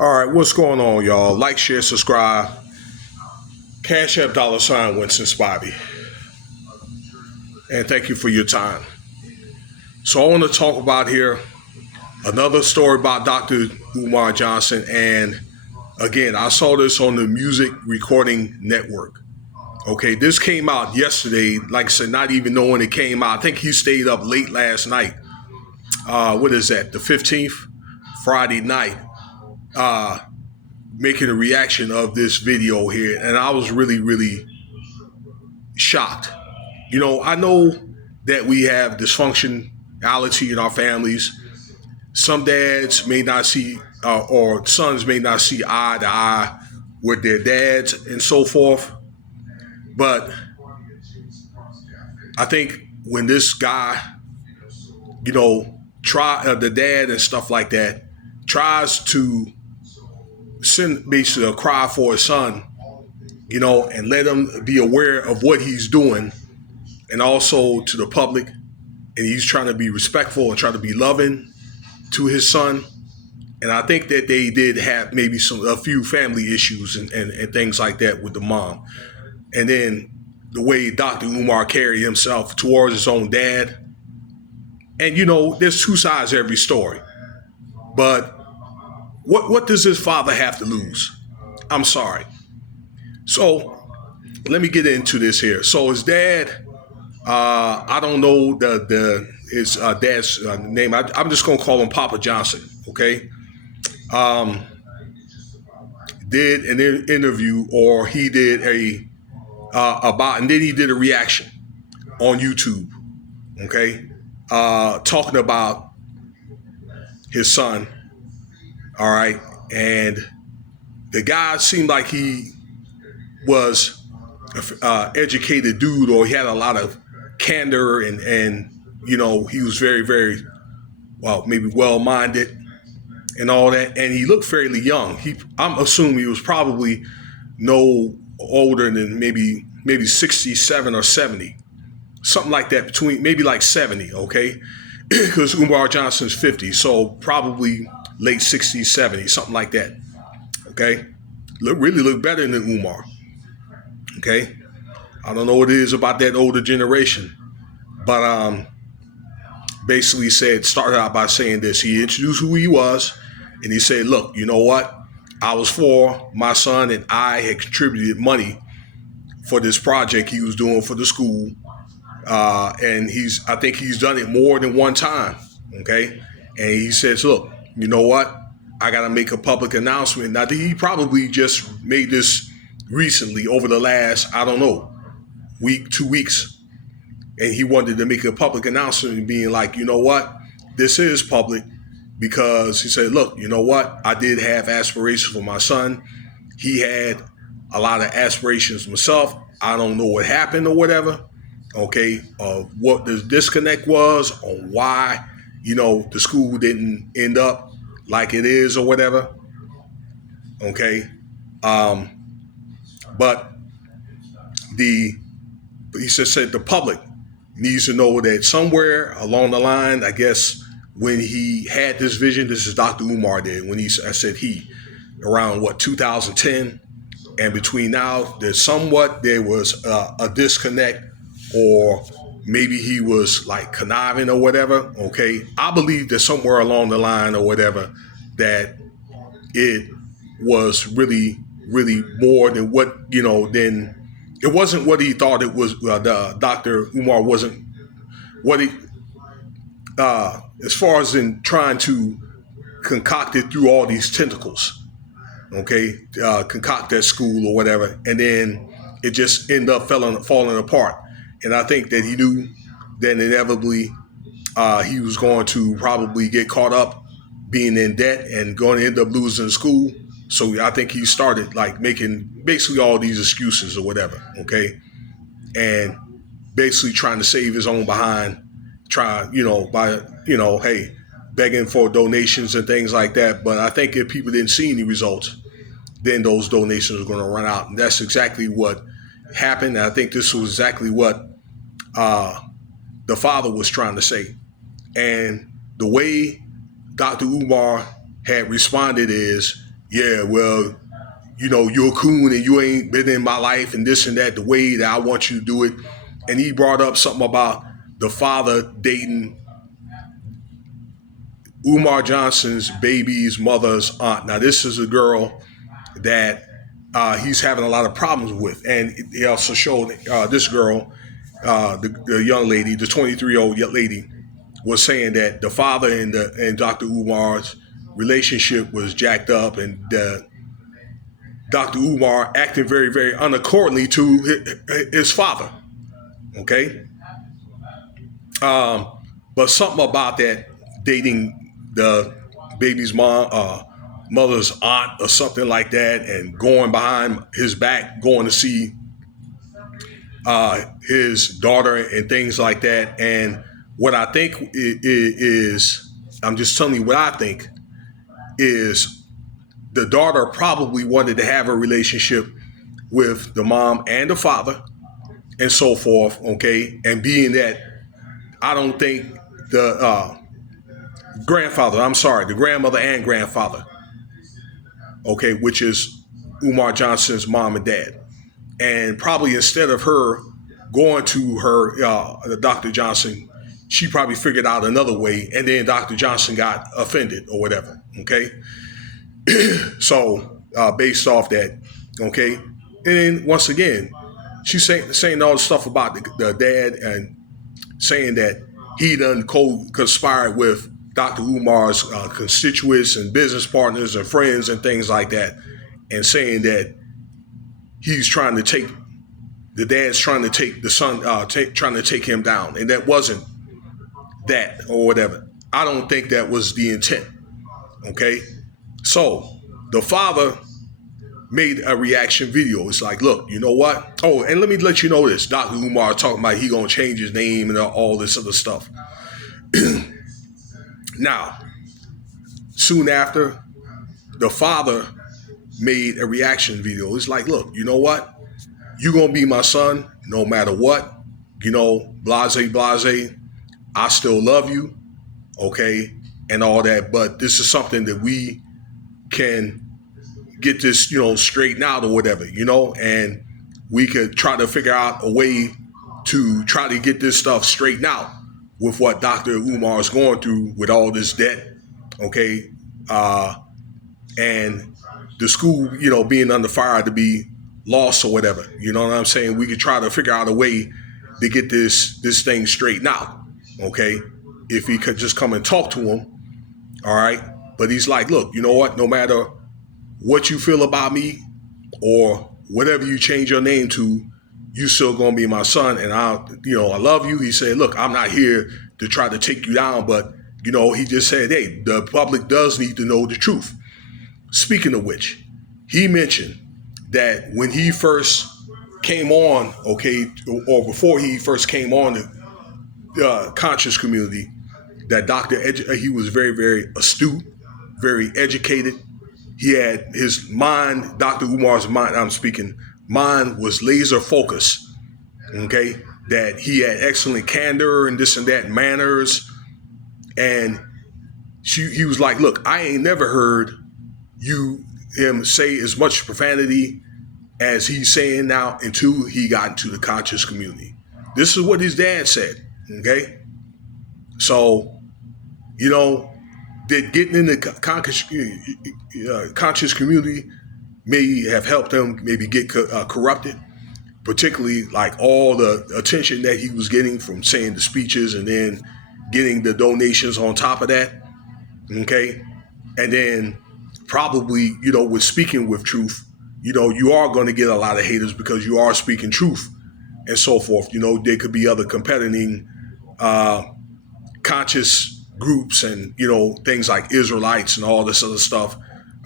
All right, what's going on, y'all? Like, share, subscribe. Cash App $ Winston Spivey. And thank you for your time. So I want to talk about here another story about Dr. Umar Johnson. And again, I saw this on the Music Recording Network. Okay, this came out yesterday. Like I said, not even knowing it came out. I think he stayed up late last night. What is that? The 15th? Friday night. Making a reaction of this video here. And I was really shocked. You know, I know that we have dysfunctionality in our families. Some dads may not see, or sons may not see eye to eye with their dads and so forth. But I think when this guy, you know, the dad and stuff like that, tries to send basically a cry for his son, you know, and let him be aware of what he's doing, and also to the public, and he's trying to be respectful and trying to be loving to his son. And I think that they did have maybe a few family issues and things like that with the mom. And then the way Dr. Umar carried himself towards his own dad. And, you know, there's two sides to every story. But what does his father have to lose? I'm sorry. So let me get into this here. So his dad, I don't know his dad's name. I'm just going to call him Papa Johnson, okay? Did an interview, or he did and then he did a reaction on YouTube, okay? Talking about his son, all right? And the guy seemed like he was an educated dude, or he had a lot of candor, and you know, he was very maybe well-minded and all that, and he looked fairly young. I'm assuming he was probably no older than maybe 67 or 70, something like that, between maybe like 70, okay? Because Umar Johnson's 50, so probably late 60s, 70s, something like that, okay? Really look better than Umar, okay? I don't know what it is about that older generation, but basically started out by saying this. He introduced who he was, and he said, look, you know what? I was for my son, and I had contributed money for this project he was doing for the school. And I think he's done it more than one time, okay? And he says, look, you know what? I got to make a public announcement. Now, he probably just made this recently over the last, I don't know, week, 2 weeks. And he wanted to make a public announcement being like, you know what? This is public, because he said, look, you know what? I did have aspirations for my son. He had a lot of aspirations himself. I don't know what happened or whatever, okay? What the disconnect was, or why, you know, the school didn't end up like it is or whatever, okay? But he just said the public needs to know that somewhere along the line, I guess, when he had this vision, this is Dr. Umar did, when I said around 2010, and between now, there was a disconnect, or maybe he was like conniving or whatever, okay? I believe that somewhere along the line or whatever, that it was really more than what, you know, then it wasn't what he thought it was. Dr. Umar wasn't what he, as far as in trying to concoct it through all these tentacles, okay, concoct that school or whatever, and then it just ended up falling apart. And I think that he knew that inevitably he was going to probably get caught up being in debt and going to end up losing school. So I think he started like making basically all these excuses or whatever, okay, and basically trying to save his own behind, hey, begging for donations and things like that. But I think if people didn't see any results, then those donations are going to run out. And that's exactly what happened. And I think this was exactly what the father was trying to say. And the way Dr. Umar had responded is, yeah, well, you're a coon and you ain't been in my life and this and that the way that I want you to do it. And he brought up something about the father dating Umar Johnson's baby's mother's aunt. Now, this is a girl that he's having a lot of problems with. And he also showed this girl, the young lady, the 23-year-old lady, was saying that the father and Dr. Umar's relationship was jacked up, and Dr. Umar acted very, very unaccordingly to his father. Okay, but something about that dating the baby's mother's aunt or something like that, and going behind his back, going to see his daughter and things like that. And what I think is, I'm just telling you what I think is the daughter probably wanted to have a relationship with the mom and the father and so forth. Okay. And being that I don't think the the grandmother and grandfather, okay, which is Umar Johnson's mom and dad. And probably instead of her going to her Dr. Johnson, she probably figured out another way, and then Dr. Johnson got offended or whatever. Okay, so based off that, okay, and once again, she's saying all the stuff about the dad and saying that he done conspired with Dr. Umar's constituents and business partners and friends and things like that, and saying that he's trying to take the dad's trying to take the son, trying to take him down, and that wasn't that or whatever. I don't think that was the intent. Okay, so the father made a reaction video. It's like, look, you know what? Oh, and let me let you know this. Dr. Umar talking about he gonna change his name and all this other stuff. Now, soon after, the father made a reaction video. It's like, look, you know what? You're gonna be my son no matter what. Blase, blase. I still love you, okay, and all that. But this is something that we can get this, straightened out or whatever, and we could try to figure out a way to try to get this stuff straightened out with what Dr. Umar is going through with all this debt, okay, and the school, being under fire to be lost or whatever. You know what I'm saying? We could try to figure out a way to get this thing straightened out, okay? If he could just come and talk to him, all right? But he's like, look, you know what? No matter what you feel about me or whatever you change your name to, you still gonna be my son, and I love you. He said, look, I'm not here to try to take you down, but he just said, hey, the public does need to know the truth. Speaking of which, he mentioned that when he first came on, okay, or before he first came on the conscious community, that he was very, very astute, very educated. He had his mind, Dr. Umar's mind was laser focused, okay, that he had excellent candor and this and that, manners. And he was like, look, I ain't never heard him say as much profanity as he's saying now until he got into the conscious community. This is what his dad said, okay? So, that getting in the conscious community may have helped him maybe get corrupted, particularly like all the attention that he was getting from saying the speeches and then getting the donations on top of that, okay? And then probably, with speaking with truth, you are going to get a lot of haters because you are speaking truth and so forth. There could be other competing conscious groups and, things like Israelites and all this other stuff,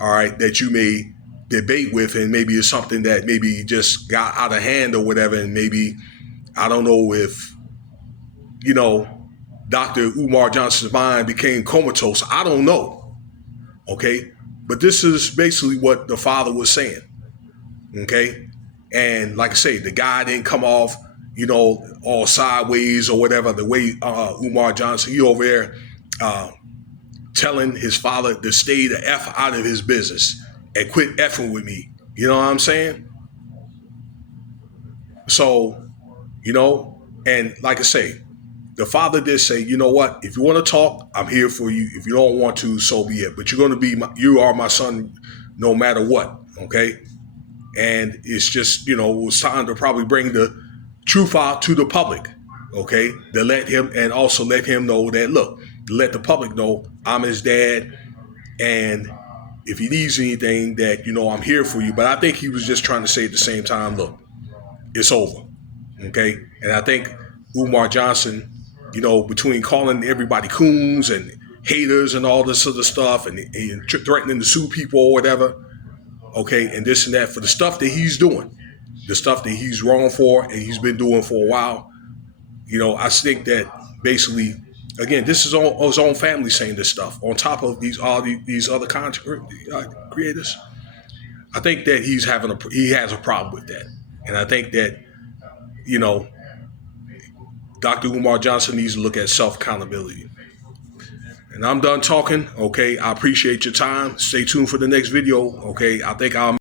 all right, that you may debate with, and maybe it's something that maybe just got out of hand or whatever, and maybe, I don't know if, Dr. Umar Johnson's mind became comatose. I don't know, okay? But this is basically what the father was saying, okay? And like I say, the guy didn't come off, all sideways or whatever, the way Umar Johnson, he over there telling his father to stay the F out of his business. and quit effing with me. You know what I'm saying? So, and like I say, the father did say, you know what? If you want to talk, I'm here for you. If you don't want to, so be it. But you are my son, no matter what. Okay. And it's just, it was time to probably bring the truth out to the public. Okay. To let him, and also let him know that, look, let the public know I'm his dad. And if he needs anything, that, I'm here for you. But I think he was just trying to say at the same time, look, it's over. Okay. And I think Umar Johnson, between calling everybody coons and haters and all this other stuff, and threatening to sue people or whatever, okay, and this and that, for the stuff that he's doing, the stuff that he's wrong for and he's been doing for a while, I think that basically, again, this is all his own family saying this stuff on top of these other content creators. I think that he has a problem with that, and I think that you know Dr. Umar Johnson needs to look at self accountability. And I'm done talking. Okay, I appreciate your time. Stay tuned for the next video. Okay, I think I'll